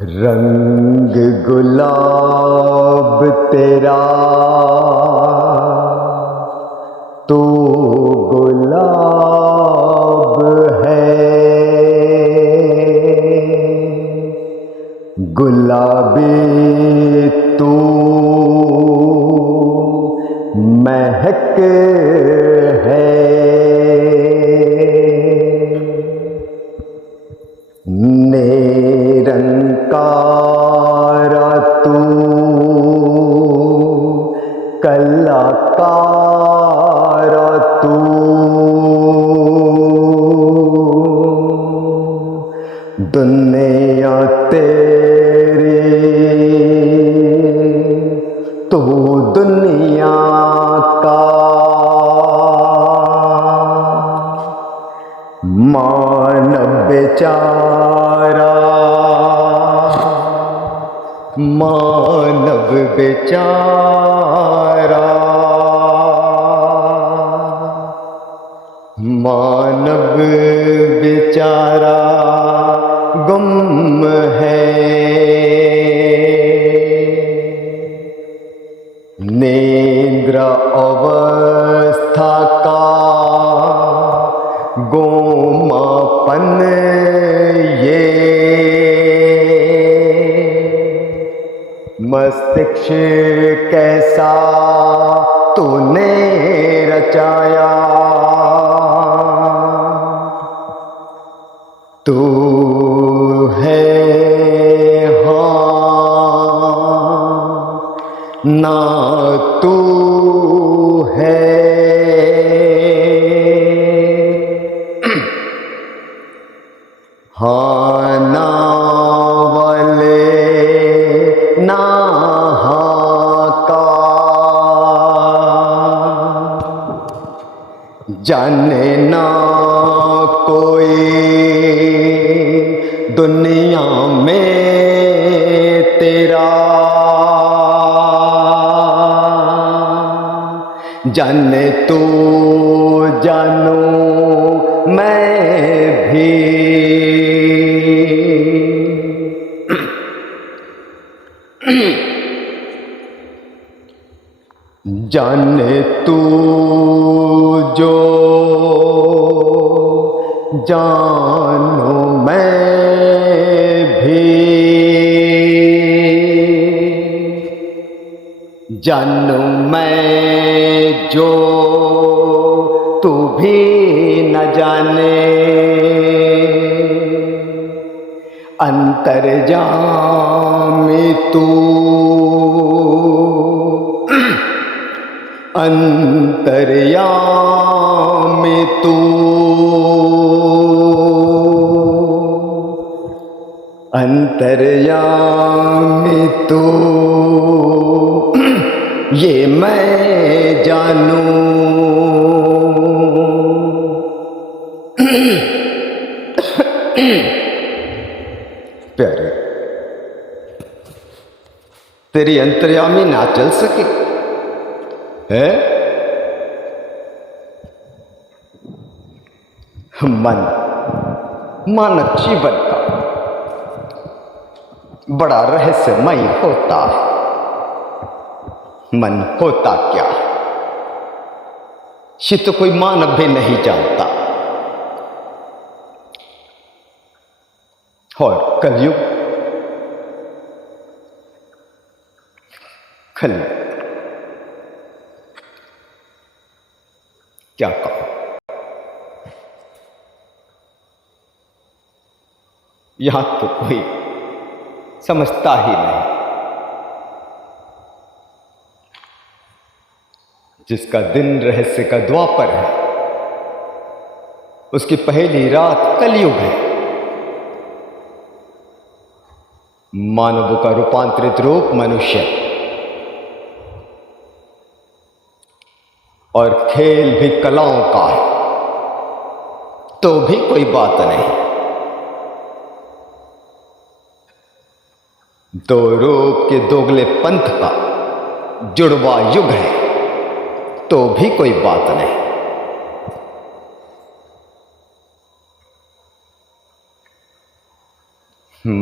रंग गुलाब तेरा तो गुलाब है, गुलाबी तू महक है। निरंकारा तू कलाकारा तू, दुनिया तेरी तू दुनिया का मानव बेचारा, मानव बेचारा, मानव बेचारा गुम है। निद्रा अवस्था का गोमापन ये, मस्तिष्क कैसा तूने रचाया, तू है हाँ ना तू है, हाँ ना वाले ना हाँ का, जाने ना कोई दुनिया में तेरा, जाने तू जानू मैं भी, जाने तू जो जानू मैं भी, जानू मैं जो तू भी न जाने, अंतर्यामी तू, अंतर्यामी तू, अंतर्यामी तू, ये मैं जानूं। प्यारे, तेरी अंतर्यामी ना चल सके है मन, मानव जीवन का बड़ा रहस्यमय होता है। मन होता क्या है ये तो कोई मानव भी नहीं जानता। और कलयुग, कलयुग क्या कहो, यहां तो कोई समझता ही नहीं। जिसका दिन रहस्य का द्वापर है, उसकी पहली रात कलयुग है। मानवों का रूपांतरित रूप मनुष्य, और खेल भी कलाओं का है, तो भी कोई बात नहीं। दो रूप के दोगले पंथ का जुड़वा युग है, तो भी कोई बात नहीं।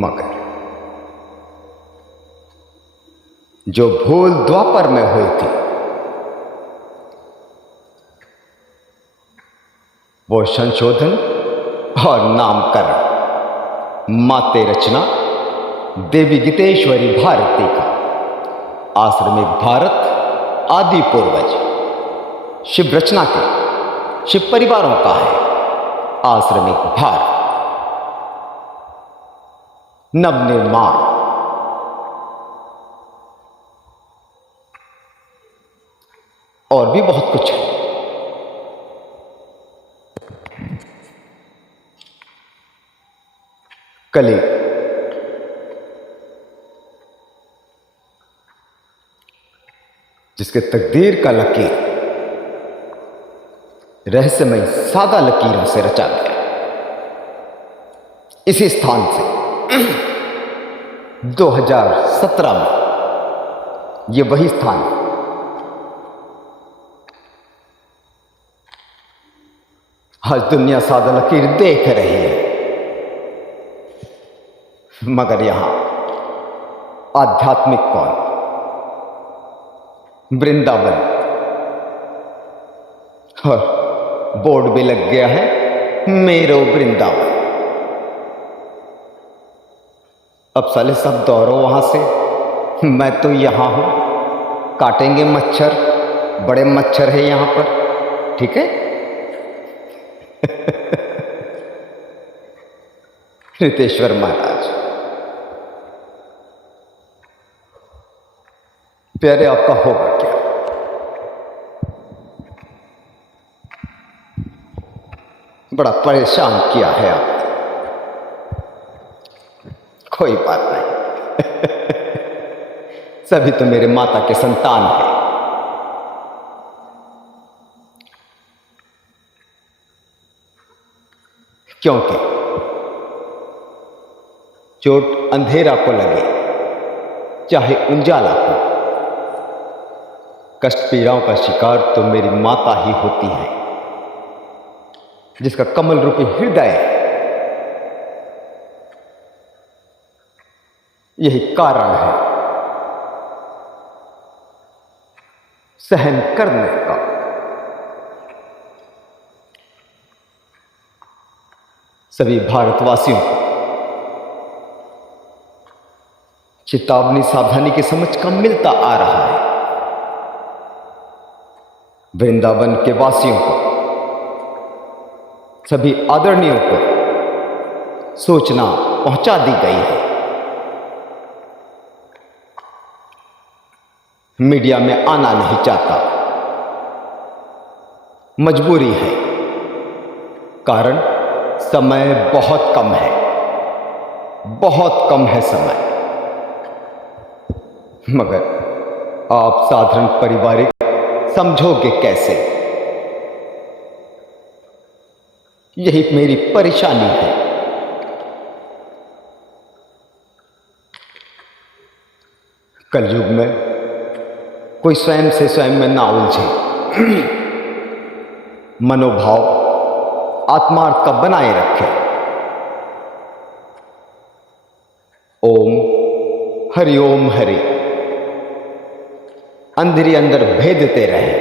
मगर जो भूल द्वापर में हुई थी, वो संशोधन और नामकरण माते रचना देवी गीतेश्वरी भारती का आश्रमिक भारत आदि पूर्वज शिव रचना के शिव परिवारों का है आश्रमिक भारत नवनिर्माण। और भी बहुत कुछ है। कली जिसके तकदीर का लकीर रहस्यमय सादा लकीरों से रचा गया, इसी स्थान से 2017 में ये वही स्थान है। आज दुनिया सादा लकीर देख रही है, मगर यहां आध्यात्मिक कौन? वृंदावन, और बोर्ड भी लग गया है मेरो वृंदावन। अब साले सब दौड़ो वहां से, मैं तो यहां हूं। काटेंगे मच्छर, बड़े मच्छर है यहां पर, ठीक है। रितेश्वर महाराज प्यारे, आपका होगा क्या? बड़ा परेशान किया है आपने। कोई बात नहीं। सभी तो मेरे माता के संतान हैं। क्योंकि चोट अंधेरा को लगे चाहे उजाला को, कष्ट पीड़ाओं का शिकार तो मेरी माता ही होती है, जिसका कमल रूपी हृदय यही कारण है सहन करने का। सभी भारतवासियों को चेतावनी सावधानी की समझ का मिलता आ रहा है। वृंदावन के वासियों को, सभी आदरणीयों को सूचना पहुंचा दी गई है। मीडिया में आना नहीं चाहता, मजबूरी है, कारण समय बहुत कम है, बहुत कम है समय। मगर आप साधारण पारिवारिक समझोगे कैसे? यही मेरी परेशानी है। कलयुग में कोई स्वयं से स्वयं में ना उलझे, मनोभाव आत्मार्थ का बनाए रखे। ओम हरि ओम हरि अंदर ही अंदर भेदते रहे,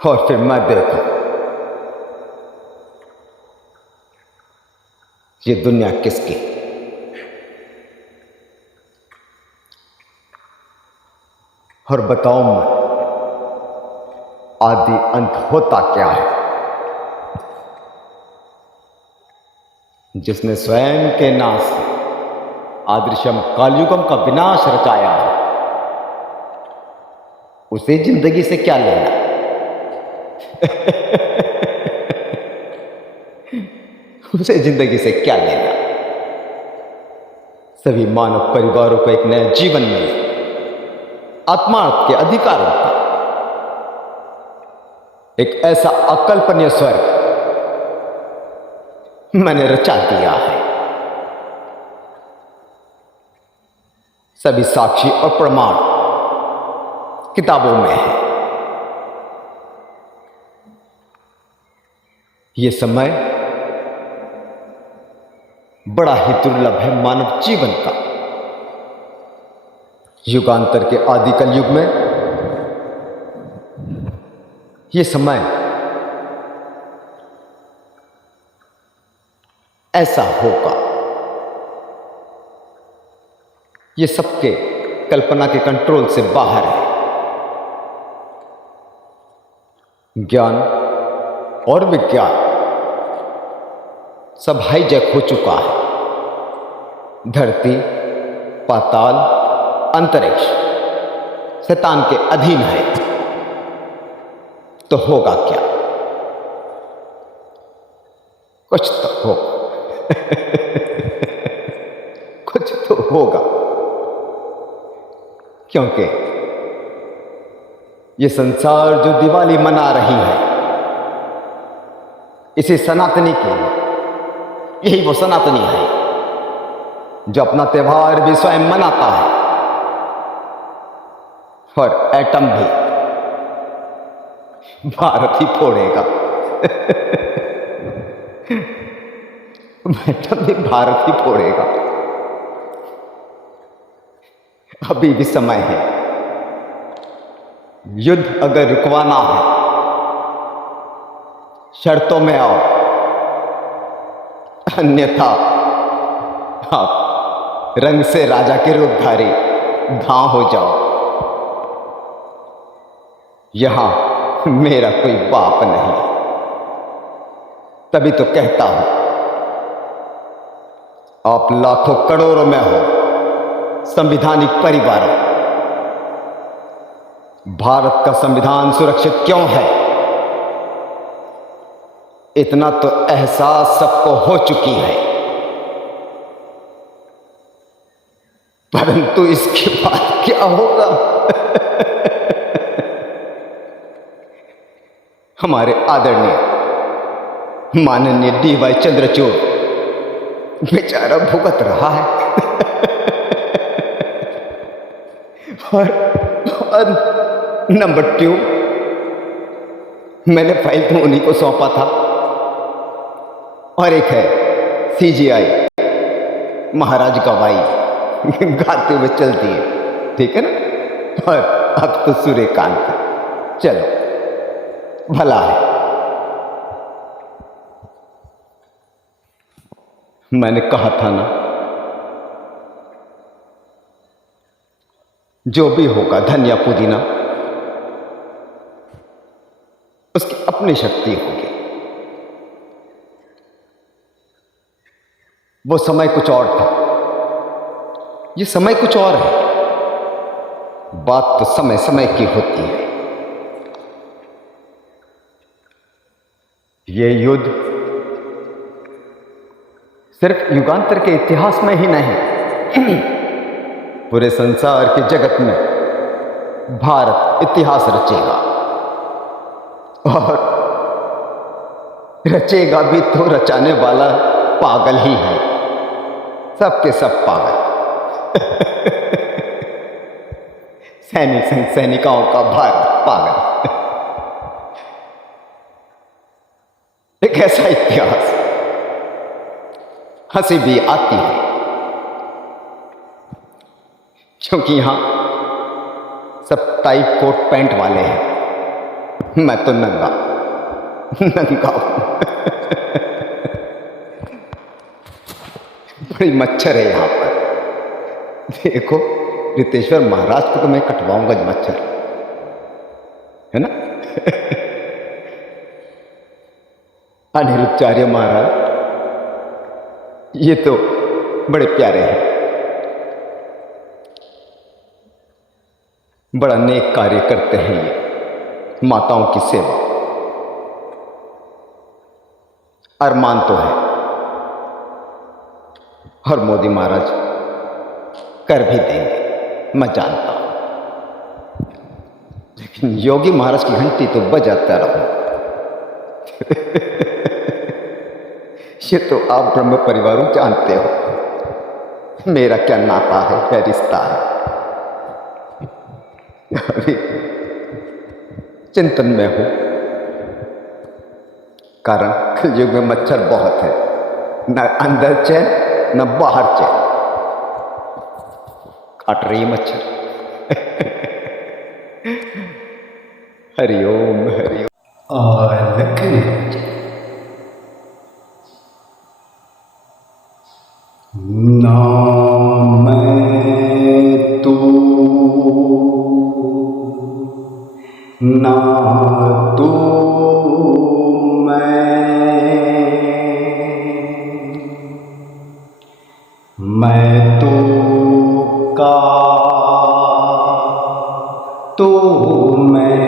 और फिर मैं देखूं ये दुनिया किसकी। और बताओ मैं, आदि अंत होता क्या है? जिसने स्वयं के नाश से आदृशम कालयुगम का विनाश रचाया है, उसे जिंदगी से क्या लेना? उसे जिंदगी से क्या लेना? सभी मानव परिवारों को एक नया जीवन मिले, आत्मार्थ के अधिकारों का एक ऐसा अकल्पनीय स्वर्ग मैंने रचा दिया है। सभी साक्षी और प्रमाण किताबों में है। ये समय बड़ा ही दुर्लभ है मानव जीवन का। युगांतर के आदि कलयुग में ये समय ऐसा होगा, ये सबके कल्पना के कंट्रोल से बाहर है। ज्ञान और विज्ञान सब हाईजैक हो चुका है। धरती, पाताल, अंतरिक्ष शैतान के अधीन है। तो होगा क्या? कुछ तो होगा। कुछ तो होगा, क्योंकि ये संसार जो दिवाली मना रही है, इसे सनातनी के लिए, यही वो सनातनी है जो अपना त्योहार भी स्वयं मनाता है और एटम भी भारत ही फोड़ेगा। एटम भी भारत ही फोड़ेगा। अभी भी समय है। युद्ध अगर रुकवाना है, शर्तों में आओ, अन्यथा आप रंग से राजा के रूपधारी घाव हो जाओ। यहां मेरा कोई बाप नहीं, तभी तो कहता हूं आप लाखों करोड़ों में हो संवैधानिक परिवारों। भारत का संविधान सुरक्षित क्यों है, इतना तो एहसास सबको हो चुकी है, परंतु इसके बाद क्या होगा? हमारे आदरणीय माननीय डी.वाई. चंद्रचूड़ बेचारा भुगत रहा है। और नंबर 2, मैंने फाइल तो उन्हीं को सौंपा था। और एक है CGI महाराज गवाई गाते हुए चलती है, ठीक है ना। और अब तो सूर्यकांत, चलो भला है। मैंने कहा था ना, जो भी होगा धनिया पुदीना उसकी अपनी शक्ति होगी। वो समय कुछ और था, ये समय कुछ और है। बात तो समय समय की होती है। ये युद्ध सिर्फ युगांतर के इतिहास में ही नहीं, पूरे संसार के जगत में भारत इतिहास रचेगा। और रचेगा भी तो रचाने वाला पागल ही है, सबके सब पागल। सैनिक संग सैनिकाओं का भारत पागल। एक ऐसा इतिहास, हंसी भी आती है क्योंकि यहां सब टाई कोट पैंट वाले हैं, मैं तो नंगा नंगा हूं। बड़ी मच्छर है यहां पर, देखो रितेश्वर महाराज को तो मैं कटवाऊंगा मच्छर, है ना। अनिरुद्धाचार्य महाराज ये तो बड़े प्यारे हैं, बड़ा नेक कार्य करते हैं ये, माताओं की सेवा। अरमान तो है, और मोदी महाराज कर भी देंगे, मैं जानता हूं, लेकिन योगी महाराज की घंटी तो बजाता रहूंगा। ये तो आप ब्रह्म परिवारों जानते हो मेरा क्या नाता है, क्या रिश्ता है। अभी चिंतन में हूं, कारण कलयुग में मच्छर बहुत है, न अंदर चैन न बाहर चैन, काट रही है मच्छर। हरिओम हरिओम। आलख ना मैं तू ना तू मैं तू का तू मैं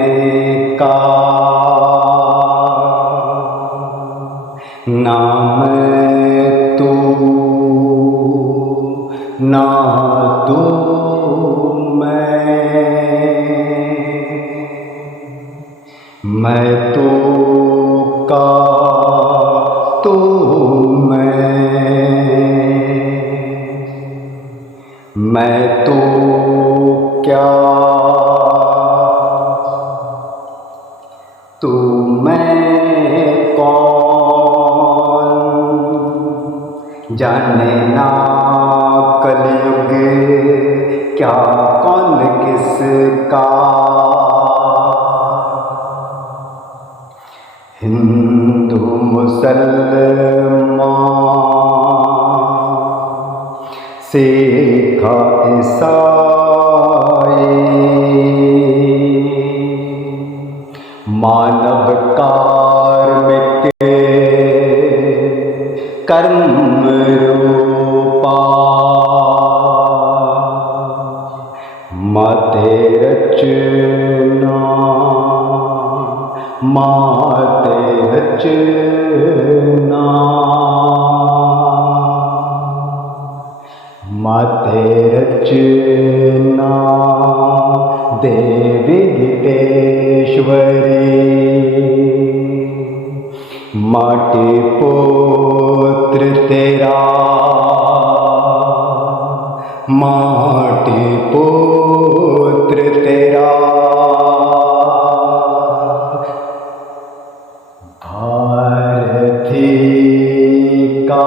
का, ना मैं तू ना तू मैं तू का तू मैं तू क्या तू मैं कौन, जाने ना कलयुग क्या कौन किसका, हिंदू मुसलमान सिख ईसाई, मानव कार्मिक कर्म रूपा, माते रचना माते रचना माते रचना, देवी गीतेश्वरी, माटी पुत्र तेरा माटी पुत्र तेरा, भारती का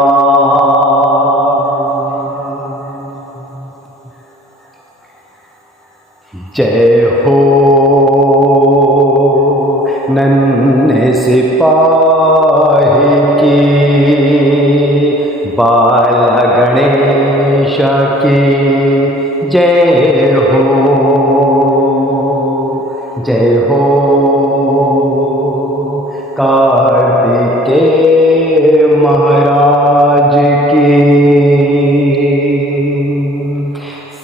जय हो, नन्हे सिपाही की बाला गणेश की जय हो, जय हो, कार्तिकेय महाराज की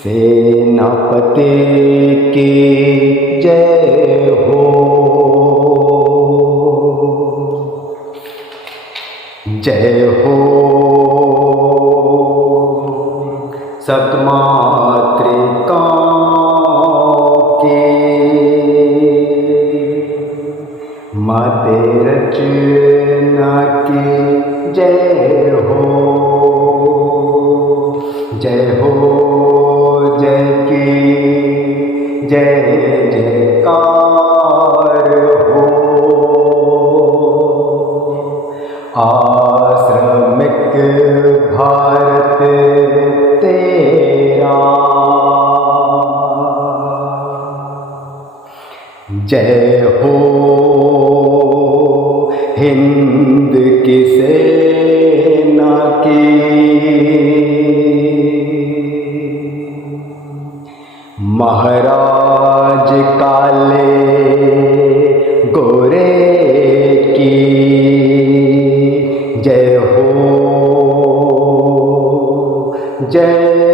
सेनापति की जय हो, जय हो, सप्तमातृकाओं की माते रचना की जय हो, जय हो, जय की जय जयकार हो, आश्रमिक भारत तेरा जय हो, हिंद की सेना की महाराज काले गोरे की जय हो, जय